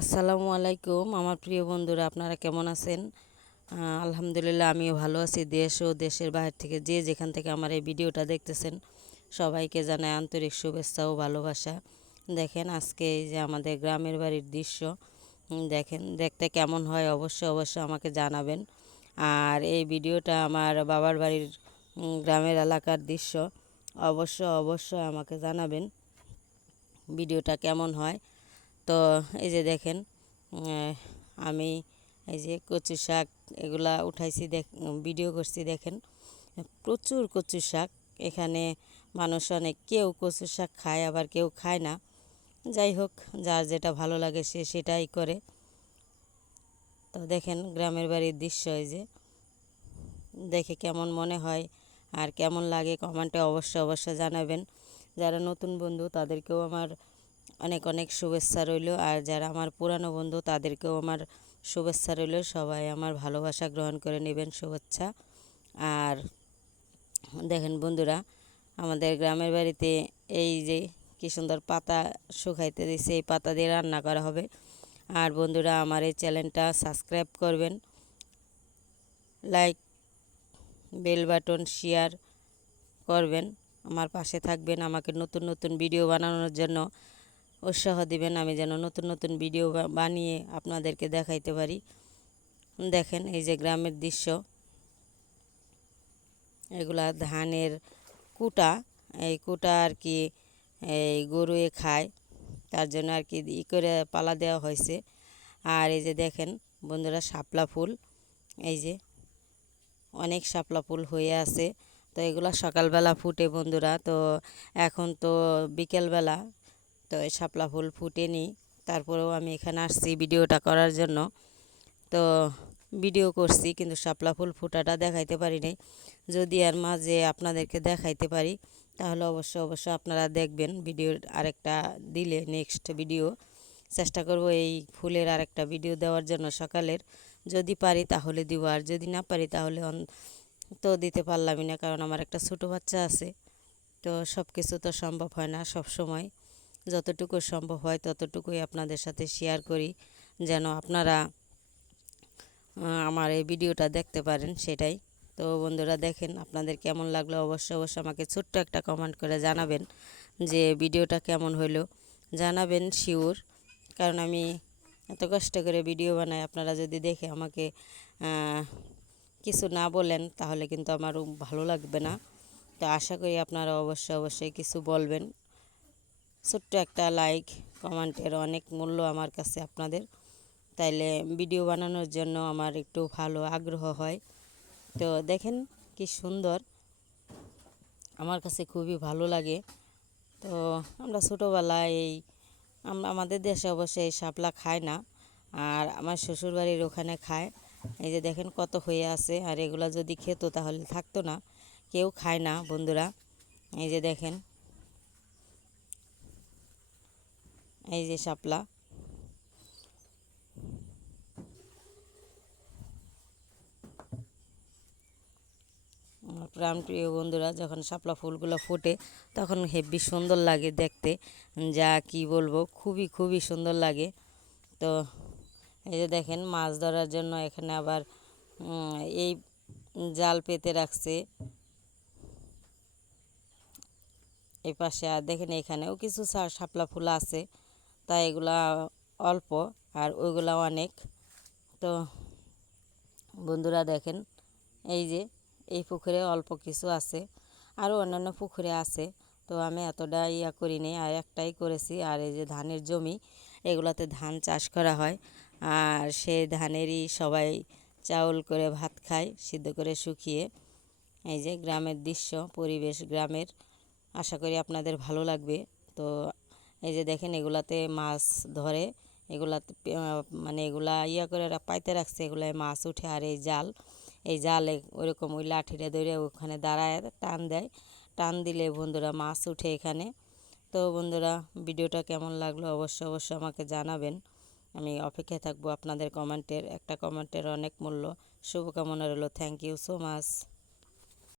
আসসালামু আলাইকুম আমার প্রিয় বন্ধুরা, আপনারা কেমন আছেন? আলহামদুলিল্লাহ, আমিও ভালো আছি। দেশ ও দেশের বাইরে থেকে যে যেখান থেকে আমার এই ভিডিওটা দেখতেছেন সবাইকে জানাই আন্তরিক শুভেচ্ছা ও ভালোবাসা। দেখেন আজকে এই যে আমাদের গ্রামের বাড়ির দৃশ্য, দেখেন দেখতে কেমন হয় অবশ্যই অবশ্যই আমাকে জানাবেন। আর এই ভিডিওটা আমার বাবার বাড়ির গ্রামের এলাকার দৃশ্য, অবশ্যই আমাকে জানাবেন ভিডিওটা কেমন হয়। তো এই যে দেখেন, আমি এই যে কচু শাক এগুলা উঠাইছি, ভিডিও করছি। দেখেন প্রচুর কচু শাক এখানে। মানুষ অনেক, কেউ কচু শাক খায় আবার কেউ খায় না। যাই হোক, যার যেটা ভালো লাগে সে সেটাই করে। তো দেখেন গ্রামের বাড়ির দৃশ্য, এই যে দেখে কেমন মনে হয় আর কেমন লাগে কমেন্টে অবশ্যই জানাবেন। যারা নতুন বন্ধু তাদেরকেও আমার অনেক অনেক শুভেচ্ছা রইল, আর যারা আমার পুরানো বন্ধু তাদেরকেও আমার শুভেচ্ছা রইল। সবাই আমার ভালোবাসা গ্রহণ করে নেবেন, শুভেচ্ছা। আর দেখেন বন্ধুরা, আমাদের গ্রামের বাড়িতে এই যে কী সুন্দর পাতা শুকাইতে দিছে, এই পাতা দিয়ে রান্না করা হবে। আর বন্ধুরা, আমার এই চ্যানেলটা সাবস্ক্রাইব করবেন, লাইক, বেল বাটন, শেয়ার করবেন, আমার পাশে থাকবেন, আমাকে নতুন নতুন ভিডিও বানানোর জন্য উৎসাহ দিবেন, আমি যেন নতুন নতুন ভিডিও বানিয়ে আপনাদেরকে দেখাইতে পারি। দেখেন এই যে গ্রামের দৃশ্য, এগুলা ধানের কুটা। এই কুটা আর কি এই গরুয়ে খায়, তার জন্য আর কি করে পালা দেওয়া হয়েছে। আর এই যে দেখেন বন্ধুরা, শাপলা ফুল, এই যে অনেক শাপলা ফুল হয়ে আছে। তো এগুলা সকালবেলা ফুটে বন্ধুরা। তো এখন তো বিকেলবেলা, তো এই শাপলা ফুল ফুটেনি। তারপরেও আমি এখানে আসছি ভিডিওটা করার জন্য। তো ভিডিও করছি কিন্তু শাপলা ফুল ফুটাটা দেখাইতে পারি নাই। যদি আর মাঝে আপনাদেরকে দেখাইতে পারি তাহলে অবশ্যই আপনারা দেখবেন ভিডিওর আরেকটা দিলে, নেক্সট ভিডিও চেষ্টা করব এই ফুলের আরেকটা ভিডিও দেওয়ার জন্য সকালের। যদি পারি তাহলে দিব, আর যদি না পারি তাহলে তো দিতে পারলামই না, কারণ আমার একটা ছোটো বাচ্চা আছে। তো সব কিছু তো সম্ভব হয় না সব সময়। যতটুকু সম্ভব হয় ততটুকুই আপনাদের সাথে শেয়ার করি, যেন আপনারা আমার এই ভিডিওটা দেখতে পারেন, সেটাই। তো বন্ধুরা দেখেন আপনাদের কেমন লাগলো অবশ্যই আমাকে ছোট্ট একটা কমেন্ট করে জানাবেন যে ভিডিওটা কেমন হলো, জানাবেন শিওর। কারণ আমি এত কষ্ট করে ভিডিও বানাই, আপনারা যদি দেখে আমাকে কিছু না বলেন তাহলে কিন্তু আমারও ভালো লাগবে না। তো আশা করি আপনারা অবশ্যই কিছু বলবেন। ছোট্ট একটা লাইক কমেন্টের অনেক মূল্য আমার কাছে আপনাদের, তাইলে ভিডিও বানানোর জন্য আমার একটু ভালো আগ্রহ হয়। তো দেখেন কি সুন্দর, আমার কাছে খুবই ভালো লাগে। তো আমরা ছোটোবেলায় আমাদের দেশে অবশ্যই এই শাপলা খায় না, আর আমার শ্বশুরবাড়ির ওখানে খায়। এই যে দেখেন কত হয়ে আছে, আর এগুলা যদি খেত তাহলে থাকতো না, কেউ খায় না বন্ধুরা। এই যে দেখেন, এই যে শাপলা। আমার প্রাণপ্রিয় বন্ধুরা, যখন শাপলা ফুলগুলো ফোটে তখন হেব্বি সুন্দর লাগে দেখতে, যা কি বলবো, খুবই সুন্দর লাগে। তো এই যে দেখেন মাছ ধরার জন্য এখানে আবার এই জাল পেতে রাখছে এই পাশে। আর দেখেন এখানেও কিছু শাপলা ফুল আছে, তাই এগুলা অল্প আর ওইগুলা অনেক। তো বন্ধুরা দেখেন, এই যে এই পুকুরে অল্প কিছু আছে, আরও অন্যান্য পুকুরে আছে। তো আমি এতটা করি নি, আর একটাই করেছি। আর এই যে ধানের জমি, এগুলাতে ধান চাষ করা হয়, আর সেই ধানেরই সবাই চাউল করে ভাত খায় সিদ্ধ করে শুকিয়ে। এই যে গ্রামের দৃশ্য, পরিবেশ গ্রামের, আশা করি আপনাদের ভালো লাগবে। তো এই যে দেখেন এগুলাতে মাছ ধরে, এগুলাতে মানে এগুলা করে পাইতে রাখছে, এগুলায় মাছ উঠে। আর এই জালে ওইরকম ওই লাঠিটা ধরে ওখানে দাঁড়ায় টান দেয়, টান দিলে বন্ধুরা মাছ উঠে এখানে। তো বন্ধুরা, ভিডিওটা কেমন লাগলো অবশ্যই আমাকে জানাবেন, আমি অপেক্ষায় থাকবো আপনাদের কমেন্টের। একটা কমেন্টের অনেক মূল্য। শুভকামনা রইল। Thank you so much.